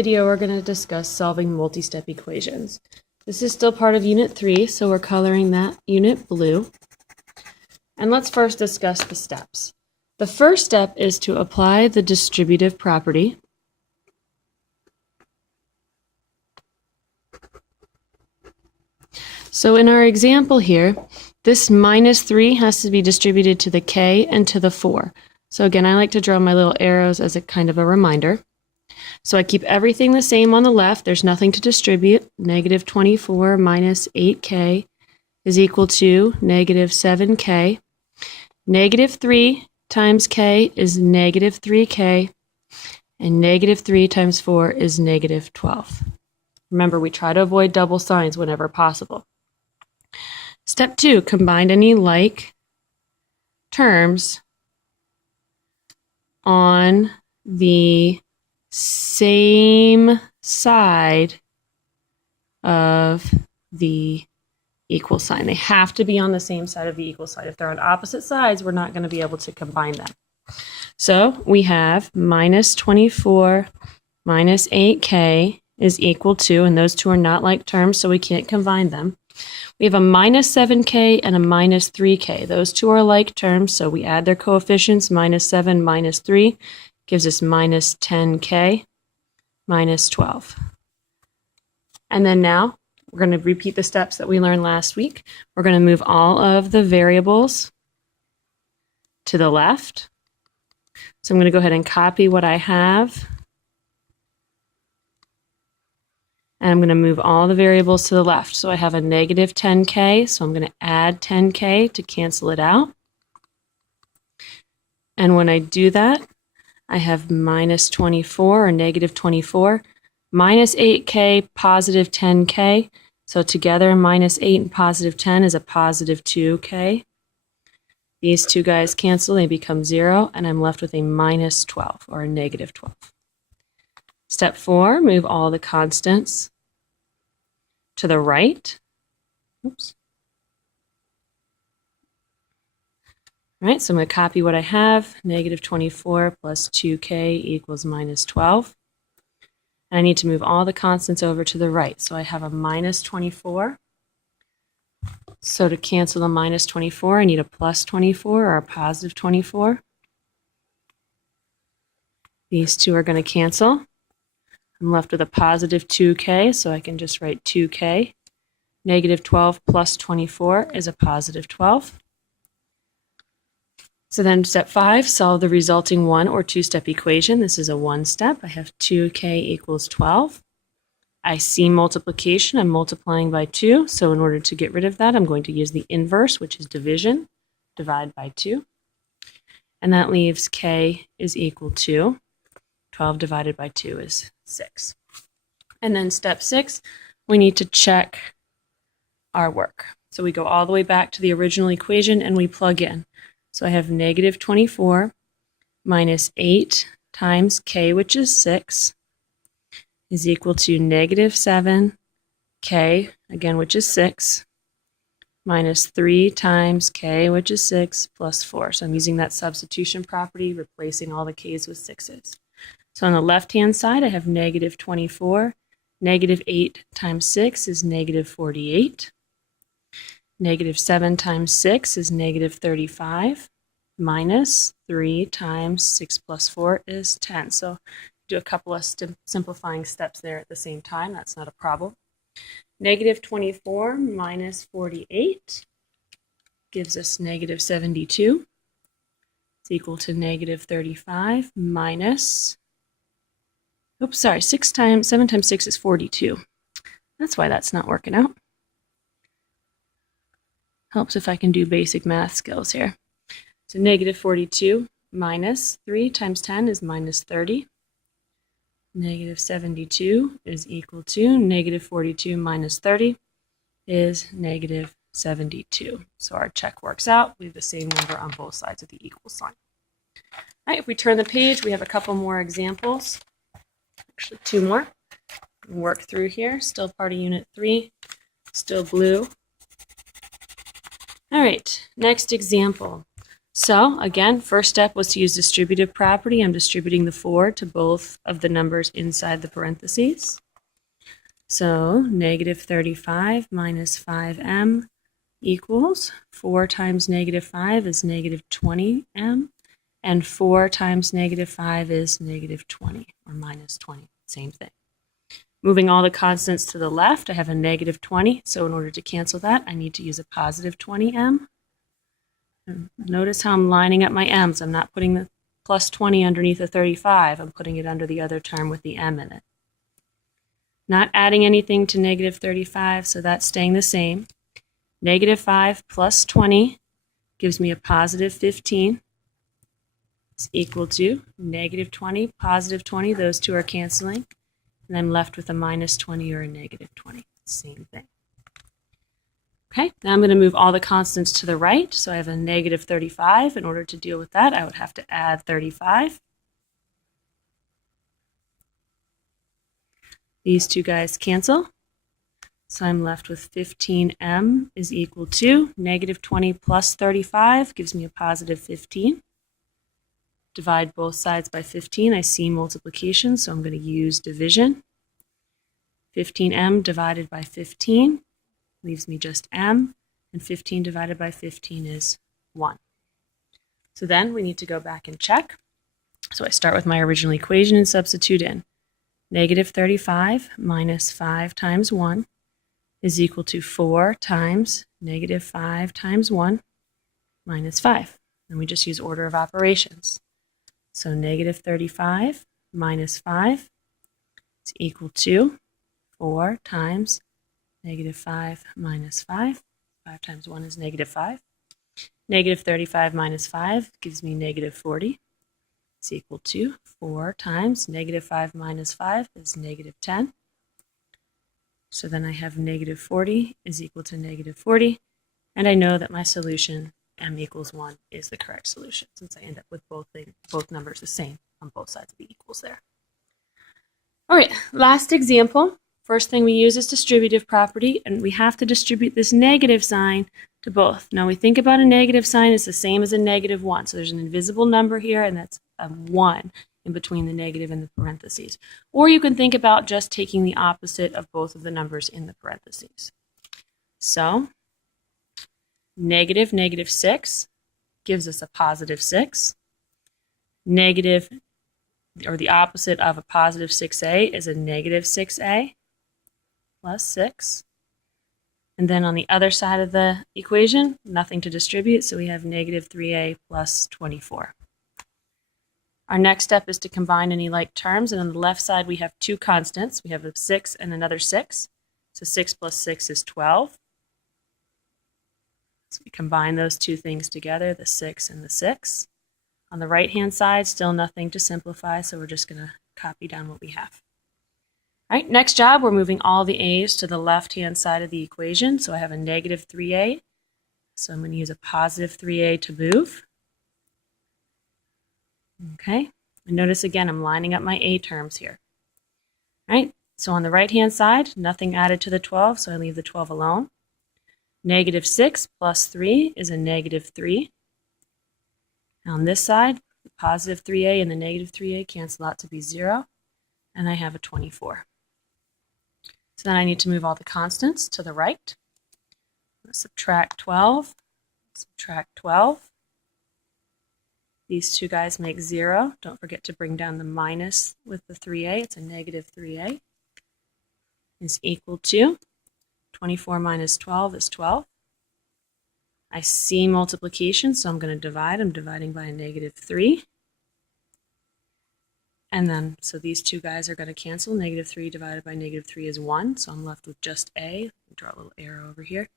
Video we're going to discuss solving multi-step equations. This is still part of Unit 3, so we're coloring that unit blue. And let's first discuss the steps. The first step is to apply the distributive property. So in our example here, this minus 3 has to be distributed to the k and to the 4. So again, I like to draw my little arrows as a kind of a reminder. So I keep everything the same on the left. There's nothing to distribute. Negative 24 minus 8k is equal to negative 7k. Negative 3 times k is negative 3k. And negative 3 times 4 is negative 12. Remember, we try to avoid double signs whenever possible. Step 2, combine any like terms on the same side of the equal sign. They have to be on the same side of the equal sign. If they're on opposite sides, we're not going to be able to combine them. So we have minus 24 minus 8k is equal to, and those two are not like terms, so we can't combine them. We have a minus 7k and a minus 3k. Those two are like terms, so we add their coefficients. Minus 7 minus 3 gives us minus 10k minus 12. And then now we're going to repeat the steps that we learned last week. We're going to move all of the variables to the left. So I'm going to go ahead and copy what I have. And I'm going to move all the variables to the left. So I have a negative 10k, so I'm going to add 10k to cancel it out. And when I do that, I have minus 24 or negative 24, minus 8k, positive 10k. So together, minus 8 and positive 10 is a positive 2k. These two guys cancel, they become 0, and I'm left with a minus 12 or a negative 12. Step 4, move all the constants to the right. Oops. All right, so I'm going to copy what I have. Negative 24 plus 2k equals minus 12. And I need to move all the constants over to the right. So I have a minus 24. So to cancel the minus 24, I need a plus 24 or a positive 24. These two are going to cancel. I'm left with a positive 2k, so I can just write 2k. Negative 12 plus 24 is a positive 12. So then step 5, solve the resulting one or two-step equation. This is a one-step. I have 2k equals 12. I see multiplication. I'm multiplying by 2. So in order to get rid of that, I'm going to use the inverse, which is division. Divide by 2. And that leaves k is equal to 12 divided by 2 is 6. And then step 6, we need to check our work. So we go all the way back to the original equation and we plug in. So I have negative 24 minus 8 times k, which is 6, is equal to negative 7k, again, which is 6, minus 3 times k, which is 6, plus 4. So I'm using that substitution property, replacing all the k's with 6's. So on the left-hand side, I have negative 24. Negative 8 times 6 is negative 48. Negative 7 times 6 is negative 35. Minus 3 times 6 plus 4 is 10. So do a couple of simplifying steps there at the same time. That's not a problem. Negative 24 minus 48 gives us negative 72. It's equal to negative 35 minus... Oops, sorry, 7 times 6 is 42. That's why that's not working out. Helps if I can do basic math skills here. So negative 42 minus 3 times 10 is minus 30. Negative 72 is equal to negative 42 minus 30 is negative 72. So our check works out. We have the same number on both sides of the equal sign. All right, if we turn the page, we have a couple more examples. Actually, 2 more. Work through here. Still part of Unit 3. Still blue. All right, next example. So again, first step was to use distributive property. I'm distributing the 4 to both of the numbers inside the parentheses. So negative 35 minus 5m equals 4 times negative 5 is negative 20m, and 4 times negative 5 is negative 20, or minus 20, same thing. Moving all the constants to the left, I have a negative 20, so in order to cancel that, I need to use a positive 20m. And notice how I'm lining up my m's. I'm not putting the plus 20 underneath the 35. I'm putting it under the other term with the m in it. Not adding anything to negative 35, so that's staying the same. Negative 5 plus 20 gives me a positive 15. It's equal to negative 20, positive 20. Those two are canceling. And I'm left with a minus 20 or a negative 20. Same thing. Okay, now I'm going to move all the constants to the right. So I have a negative 35. In order to deal with that, I would have to add 35. These two guys cancel. So I'm left with 15m is equal to negative 20 plus 35 gives me a positive 15. Divide both sides by 15. I see multiplication, so I'm going to use division. 15m divided by 15 leaves me just m, and 15 divided by 15 is 1. So then we need to go back and check. So I start with my original equation and substitute in. Negative 35 minus 5 times 1 is equal to 4 times negative 5 times 1 minus 5. And we just use order of operations. So negative 35 minus 5 is equal to 4 times negative 5 minus 5. 5 times 1 is negative 5. Negative 35 minus 5 gives me negative 40. It's equal to 4 times negative 5 minus 5 is negative 10. So then I have negative 40 is equal to negative 40. And I know that my solution, m equals 1, is the correct solution, since I end up with both numbers the same on both sides of the equals there. All right, last example. First thing we use is distributive property, and we have to distribute this negative sign to both. Now we think about a negative sign as the same as a negative 1. So there's an invisible number here, and that's a 1 in between the negative and the parentheses. Or you can think about just taking the opposite of both of the numbers in the parentheses. So negative 6 gives us a positive 6. Negative, or the opposite of a positive 6a is a negative 6a. Plus 6. And then on the other side of the equation, nothing to distribute, so we have negative 3a plus 24. Our next step is to combine any like terms, and on the left side we have two constants. We have a 6 and another 6. So 6 plus 6 is 12. So we combine those two things together, the 6 and the 6. On the right-hand side, still nothing to simplify, so we're just going to copy down what we have. All right, next job, we're moving all the a's to the left-hand side of the equation. So I have a negative 3a. So I'm going to use a positive 3a to move. Okay, and notice again, I'm lining up my a terms here. All right, so on the right-hand side, nothing added to the 12, so I leave the 12 alone. Negative 6 plus 3 is a negative 3. On this side, the positive 3a and the negative 3a cancel out to be 0, and I have a 24. So then I need to move all the constants to the right. Let's subtract 12, subtract 12. These two guys make 0. Don't forget to bring down the minus with the 3a. It's a negative 3a. Is equal to 24 minus 12 is 12. I see multiplication, so I'm going to divide. I'm dividing by a negative 3. And then, so these two guys are going to cancel. Negative 3 divided by negative 3 is 1, so I'm left with just a. Draw a little arrow over here.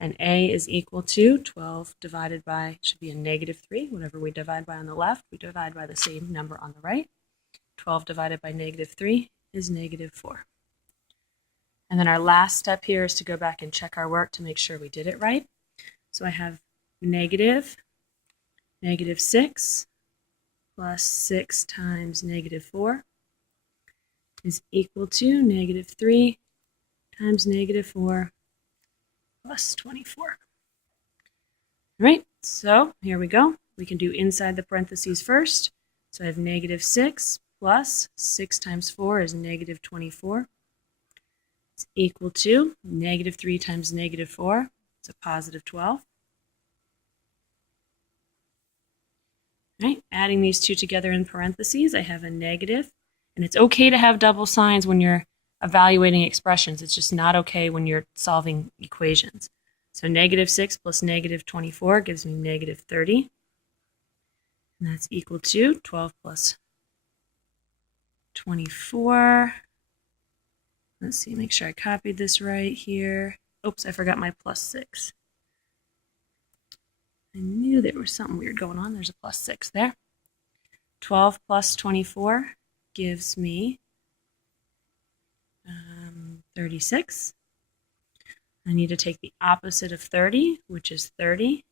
And a is equal to 12 divided by, should be a negative 3. Whatever we divide by on the left, we divide by the same number on the right. 12 divided by negative 3 is negative 4. And then our last step here is to go back and check our work to make sure we did it right. So I have negative 6 plus 6 times negative 4 is equal to negative 3 times negative 4 plus 24. All right, so here we go. We can do inside the parentheses first. So I have negative 6 plus 6 times 4 is negative 24. It's equal to negative 3 times negative 4. It's a positive 12. All right, adding these two together in parentheses, I have a negative. And it's okay to have double signs when you're evaluating expressions. It's just not okay when you're solving equations. So negative 6 plus negative 24 gives me negative 30. And that's equal to 12 plus 24. Let's see, make sure I copied this right here. Oops, I forgot my plus 6. I knew there was something weird going on. There's a plus 6 there. 12 plus 24 gives me 36. I need to take the opposite of 30, which is 30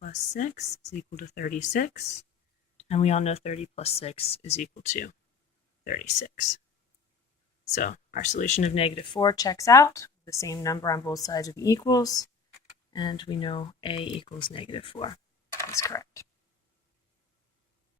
plus 6 is equal to 36. And we all know 30 plus 6 is equal to 36. So our solution of negative 4 checks out. The same number on both sides of the equals. And we know A equals negative 4. That's correct.